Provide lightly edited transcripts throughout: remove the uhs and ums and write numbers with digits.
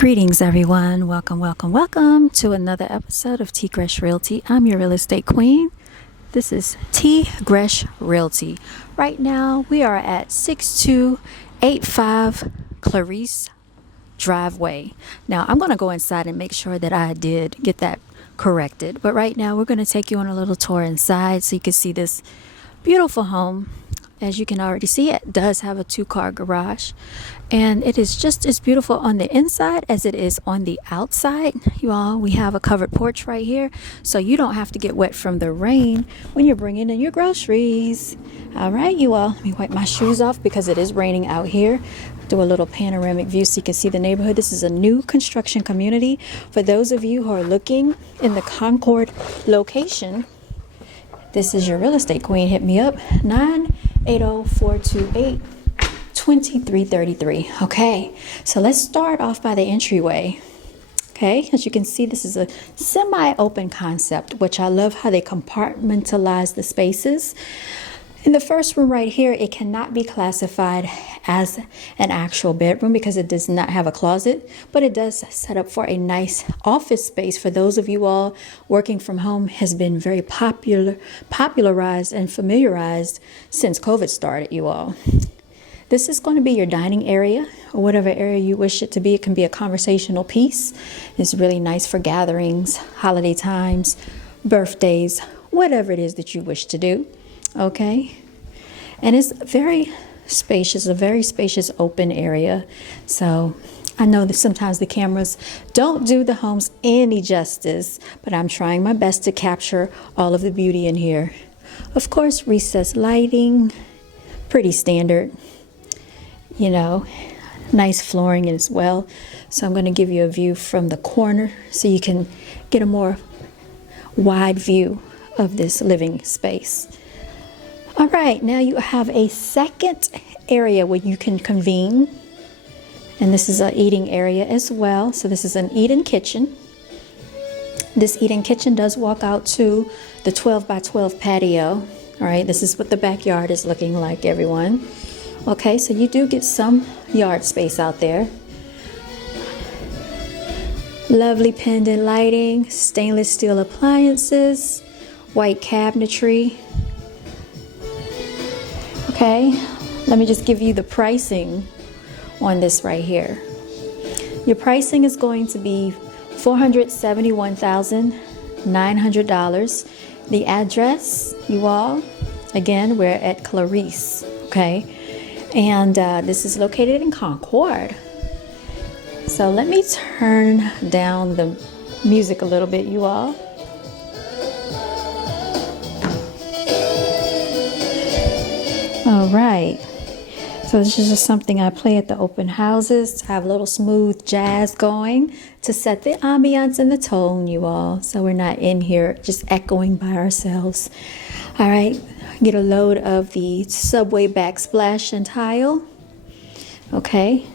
Greetings, everyone. Welcome to another episode of T.Gresh Realty. I'm your real estate queen. This is T.Gresh Realty. Right now, we are at 6285 Clarice Driveway. Now, I'm going to go inside and make sure that I did get that corrected. But right now, we're going to take you on a little tour inside so you can see this beautiful home. As you can already see, it does have a 2-car garage, and it is just as beautiful on the inside as it is on the outside. You all, we have a covered porch right here, so you don't have to get wet from the rain when you're bringing in your groceries. All right, you all, let me wipe my shoes off because it is raining out here. Do a little panoramic view so you can see the neighborhood. This is a new construction community. For those of you who are looking in the Concord location, this is your real estate queen. Hit me up, 980-428-2333. Okay, so let's start off by the entryway. Okay, as you can see, this is a semi-open concept, which I love how they compartmentalize the spaces. In the first room right here, it cannot be classified as an actual bedroom because it does not have a closet, but it does set up for a nice office space. For those of you all working from home, has been very popularized and familiarized since COVID started, you all. This is going to be your dining area, or whatever area you wish it to be. It can be a conversational piece. It's really nice for gatherings, holiday times, birthdays, whatever it is that you wish to do. Okay, and it's very spacious, a very spacious open area. So I know that sometimes the cameras don't do the homes any justice, but I'm trying my best to capture all of the beauty in here. Of course, recessed lighting, pretty standard, you know, nice flooring as well. So I'm going to give you a view from the corner so you can get a more wide view of this living space. All right, now you have a second area where you can convene, and this is an eating area as well. So this is an eat-in kitchen. This eat-in kitchen does walk out to the 12 by 12 patio. All right, this is what the backyard is looking like, everyone. Okay, so you do get some yard space out there. Lovely pendant lighting, stainless steel appliances, white cabinetry. Okay, let me just give you the pricing on this right here. Your pricing is going to be $471,900. The address, you all, again, we're at Clarice, okay? And this is located in Concord. So let me turn down the music a little bit, you all. All right, so this is just something I play at the open houses to have a little smooth jazz going to set the ambiance and the tone, you all, so we're not in here just echoing by ourselves. All right, get a load of the subway backsplash and tile. Okay,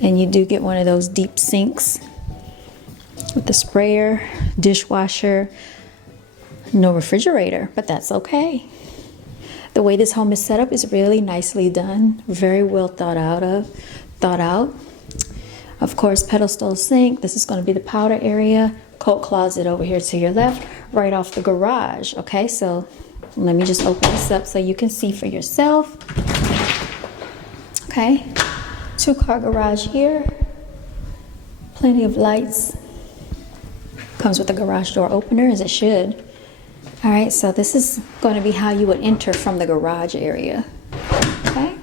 and you do get one of those deep sinks with the sprayer, dishwasher, no refrigerator, but that's okay. The way this home is set up is really nicely done, very well thought out. Of course, pedestal sink. This is going to be the powder area. Coat closet over here to your left, right off the garage. Okay, so let me just open this up so you can see for yourself. Okay, 2-car garage here. Plenty of lights. Comes with a garage door opener, as it should. All right, so this is going to be how you would enter from the garage area. Okay,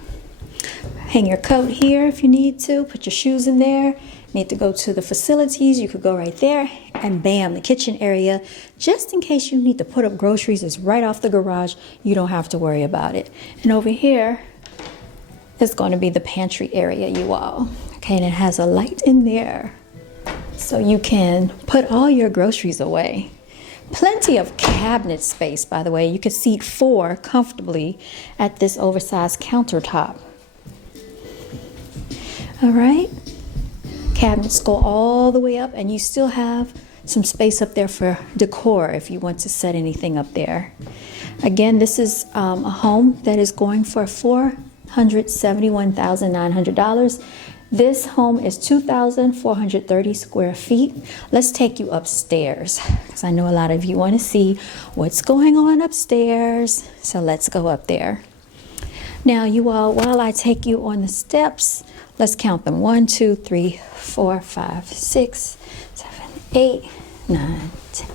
hang your coat here if you need to. Put your shoes in there. Need to go to the facilities, you could go right there, and bam, the kitchen area, just in case you need to put up groceries, is right off the garage. You don't have to worry about it. And over here is going to be the pantry area, you all. Okay, and it has a light in there so you can put all your groceries away. Plenty of cabinet space, by the way. You could seat 4 comfortably at this oversized countertop. All right. Cabinets go all the way up, and you still have some space up there for decor if you want to set anything up there. Again, this is a home that is going for $471,900. This home is 2,430 square feet. Let's take you upstairs because I know a lot of you want to see what's going on upstairs. So let's go up there. Now, you all, while I take you on the steps, let's count them. 1, 2, 3, 4, 5, 6, 7, 8, 9, 10.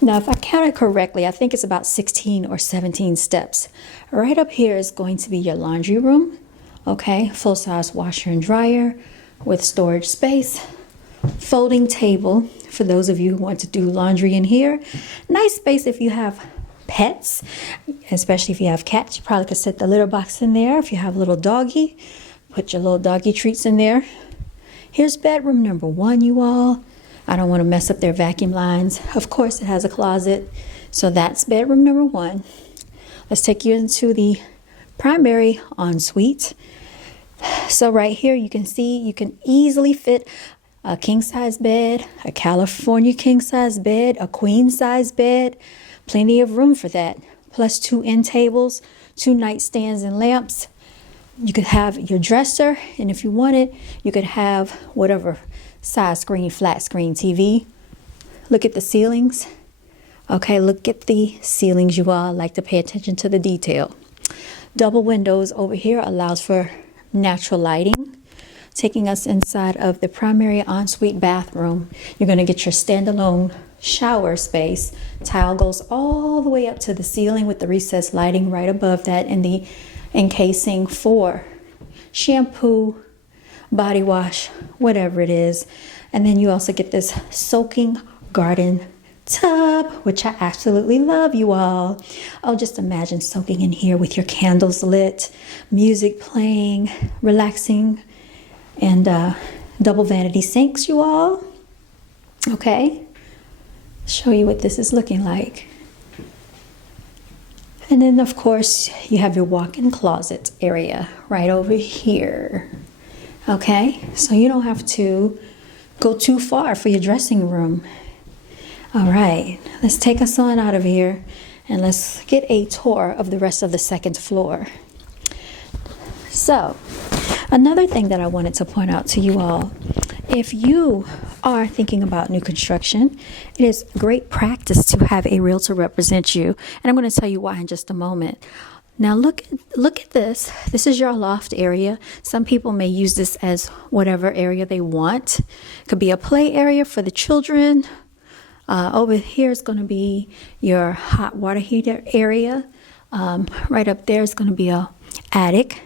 Now, if I counted correctly, I think it's about 16 or 17 steps. Right up here is going to be your laundry room. Okay, full-size washer and dryer with storage space. Folding table for those of you who want to do laundry in here. Nice space if you have pets, especially if you have cats. You probably could set the litter box in there. If you have a little doggy, put your little doggy treats in there. Here's bedroom number 1, you all. I don't want to mess up their vacuum lines. Of course, it has a closet. So that's bedroom number 1. Let's take you into the primary ensuite. So right here, you can see you can easily fit a king-size bed, a California king-size bed, a queen-size bed. Plenty of room for that. Plus 2 end tables, 2 nightstands and lamps. You could have your dresser, and if you wanted, you could have whatever side screen, flat screen TV. Look at the ceilings. Okay, look at the ceilings, you all. Like to pay attention to the detail. Double windows over here allows for natural lighting. Taking us inside of the primary ensuite bathroom, you're going to get your standalone shower space. Tile goes all the way up to the ceiling with the recessed lighting right above that, and the encasing for shampoo, body wash, whatever it is. And then you also get this soaking garden tub, which I absolutely love, you all. Oh, just imagine soaking in here with your candles lit, music playing, relaxing, and double vanity sinks, you all. Okay, show you what this is looking like. And then, of course, you have your walk-in closet area right over here. Okay, so you don't have to go too far for your dressing room. All right, let's take us on out of here and let's get a tour of the rest of the second floor. So, another thing that I wanted to point out to you all, if you are thinking about new construction, it is great practice to have a realtor represent you. And I'm going to tell you why in just a moment. Now look at this. This is your loft area. Some people may use this as whatever area they want. It could be a play area for the children. Over here is going to be your hot water heater area. Right up there is going to be a attic.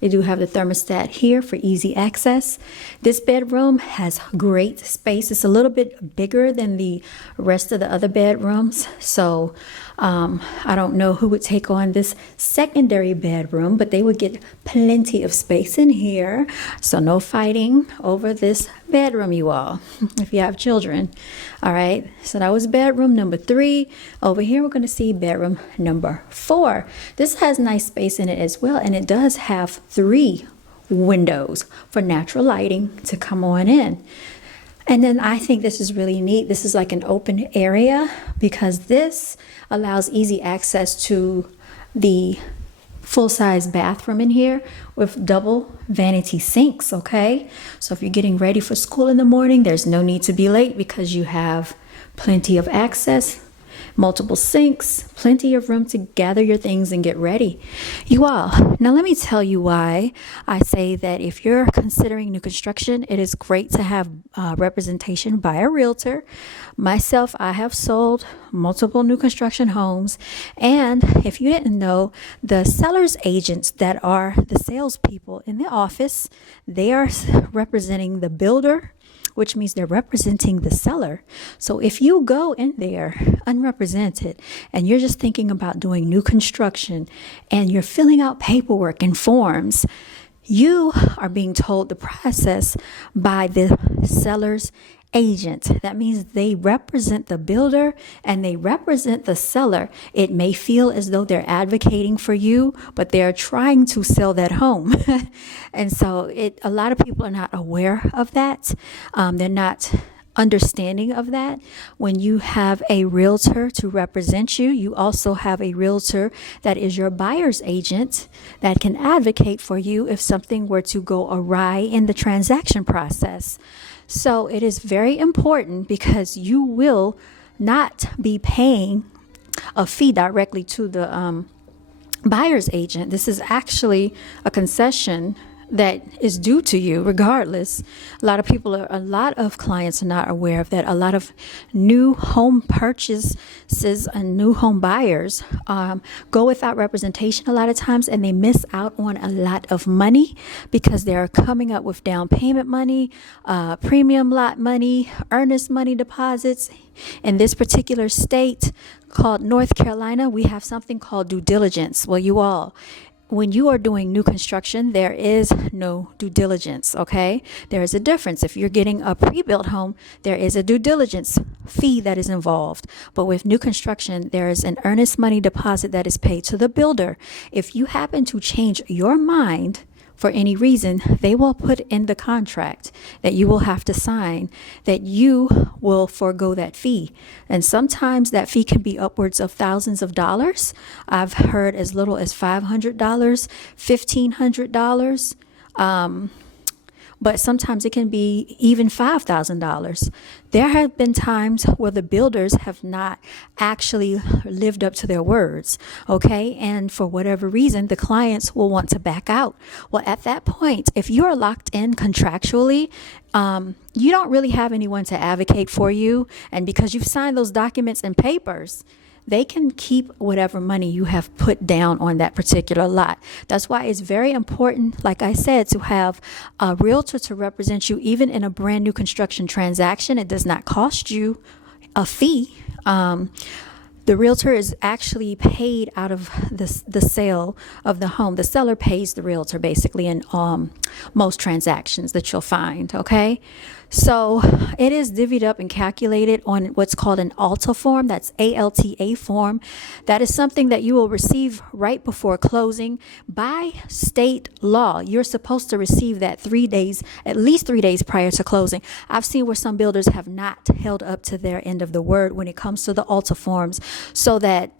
They do have the thermostat here for easy access. This bedroom has great space. It's a little bit bigger than the rest of the other bedrooms. So I don't know who would take on this secondary bedroom, but they would get plenty of space in here. So no fighting over this bedroom, you all, if you have children. All right, so that was bedroom number 3. Over here, we're going to see bedroom number 4. This has nice space in it as well, and it does have 3 windows for natural lighting to come on in. And then I think this is really neat. This is like an open area because this allows easy access to the full-size bathroom in here with double vanity sinks, okay? So if you're getting ready for school in the morning, there's no need to be late because you have plenty of access, multiple sinks, plenty of room to gather your things and get ready. You all, now let me tell you why I say that if you're considering new construction, it is great to have representation by a realtor. Myself, I have sold multiple new construction homes, and if you didn't know, the seller's agents that are the salespeople in the office, they are representing the builder, which means they're representing the seller. So if you go in there unrepresented and you're just thinking about doing new construction and you're filling out paperwork and forms, you are being told the process by the seller's agent. That means they represent the builder and they represent the seller. It may feel as though they're advocating for you, but they're trying to sell that home. And so a lot of people are not aware of that. They're not understanding of that. When you have a realtor to represent you, you also have a realtor that is your buyer's agent that can advocate for you if something were to go awry in the transaction process. So it is very important because you will not be paying a fee directly to the buyer's agent. This is actually a concession that is due to you regardless. A lot of clients are not aware of that. A lot of new home purchases and new home buyers go without representation a lot of times, and they miss out on a lot of money because they're coming up with down payment money, premium lot money, earnest money deposits. In this particular state called North Carolina, we have something called due diligence. Well, when you are doing new construction, there is no due diligence, okay? There is a difference. If you're getting a pre-built home, there is a due diligence fee that is involved. But with new construction, there is an earnest money deposit that is paid to the builder. If you happen to change your mind for any reason, they will put in the contract that you will have to sign that you will forego that fee. And sometimes that fee can be upwards of thousands of dollars. I've heard as little as $500, $1,500. But sometimes it can be even $5,000. There have been times where the builders have not actually lived up to their words, okay? And for whatever reason, the clients will want to back out. Well, at that point, if you're locked in contractually, you don't really have anyone to advocate for you. And because you've signed those documents and papers, they can keep whatever money you have put down on that particular lot. That's why it's very important, like I said, to have a realtor to represent you even in a brand new construction transaction. It does not cost you a fee. The realtor is actually paid out of the sale of the home. The seller pays the realtor basically in most transactions that you'll find, okay? So it is divvied up and calculated on what's called an ALTA form. That's ALTA form. That is something that you will receive right before closing. By state law, you're supposed to receive that 3 days, at least 3 days prior to closing. I've seen where some builders have not held up to their end of the word when it comes to the ALTA forms, so that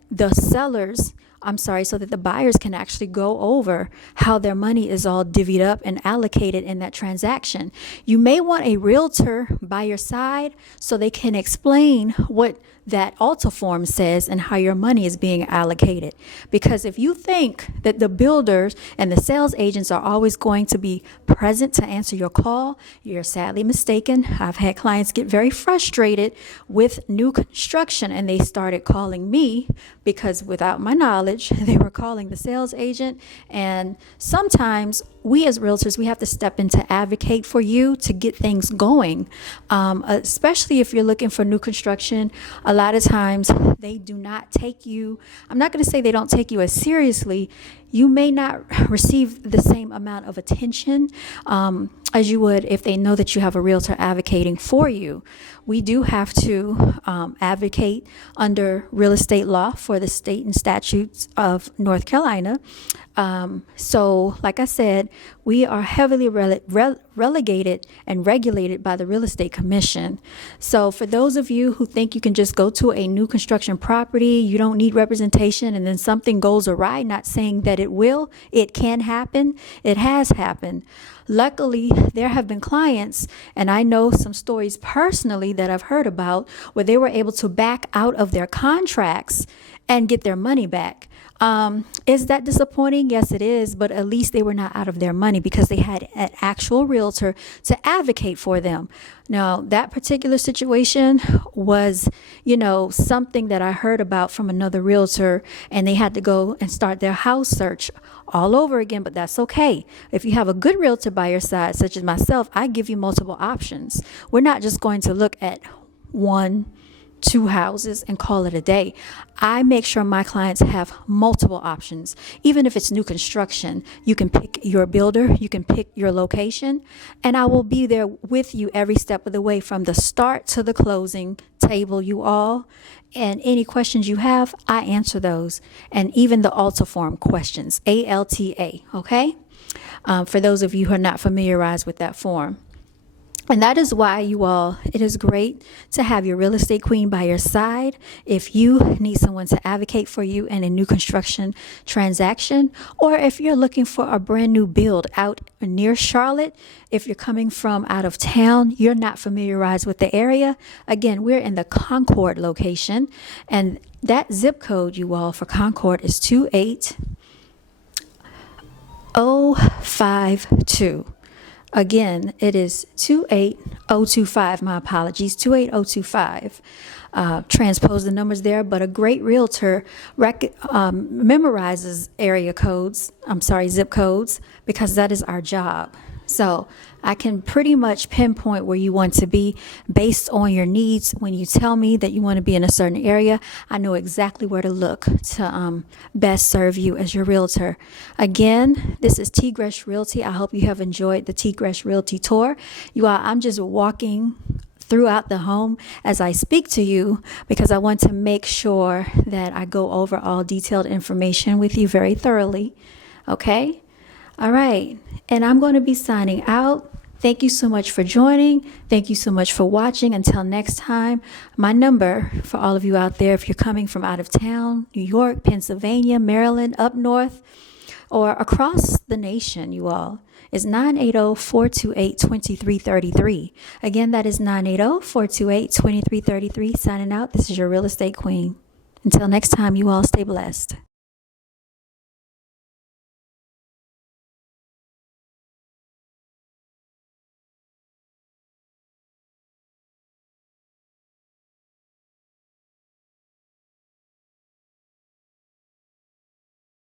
so that the buyers can actually go over how their money is all divvied up and allocated in that transaction. You may want a realtor by your side so they can explain what that ALTA form says and how your money is being allocated. Because if you think that the builders and the sales agents are always going to be present to answer your call, you're sadly mistaken. I've had clients get very frustrated with new construction, and they started calling me because without my knowledge, they were calling the sales agent. And sometimes we as realtors, we have to step in to advocate for you to get things going, especially if you're looking for new construction. A lot of times they do not take you, I'm not going to say they don't take you as seriously. You may not receive the same amount of attention as you would if they know that you have a realtor advocating for you. We do have to advocate under real estate law for the state and statutes of North Carolina. So, like I said, we are heavily relegated and regulated by the Real Estate Commission. So for those of you who think you can just go to a new construction property, you don't need representation, and then something goes awry, not saying that it can happen. It has happened. Luckily, there have been clients, and I know some stories personally that I've heard about, where they were able to back out of their contracts and get their money back. Is that disappointing? Yes, it is. But at least they were not out of their money because they had an actual realtor to advocate for them. Now, that particular situation was, something that I heard about from another realtor, and they had to go and start their house search all over again. But that's okay. If you have a good realtor by your side, such as myself, I give you multiple options. We're not just going to look at 1-2 houses and call it a day. I make sure my clients have multiple options. Even if it's new construction, you can pick your builder, you can pick your location, and I will be there with you every step of the way from the start to the closing table, you all. And any questions you have, I answer those. And even the ALTA form questions, ALTA, okay? For those of you who are not familiarized with that form. And that is why, you all, it is great to have your real estate queen by your side if you need someone to advocate for you in a new construction transaction, or if you're looking for a brand new build out near Charlotte. If you're coming from out of town, you're not familiarized with the area. Again, we're in the Concord location, and that zip code, you all, for Concord is 28052. Again, it is 28025. My apologies, 28025. Transpose the numbers there, but a great realtor memorizes zip codes, because that is our job. So I can pretty much pinpoint where you want to be based on your needs. When you tell me that you want to be in a certain area, I know exactly where to look to best serve you as your realtor. Again, this is T.Gresh Realty. I hope you have enjoyed the T.Gresh Realty tour. You all, I'm just walking throughout the home as I speak to you, because I want to make sure that I go over all detailed information with you very thoroughly. Okay? All right. And I'm going to be signing out. Thank you so much for joining. Thank you so much for watching. Until next time, my number for all of you out there, if you're coming from out of town, New York, Pennsylvania, Maryland, up north, or across the nation, you all, is 980-428-2333. Again, that is 980-428-2333. Signing out. This is your real estate queen. Until next time, you all stay blessed.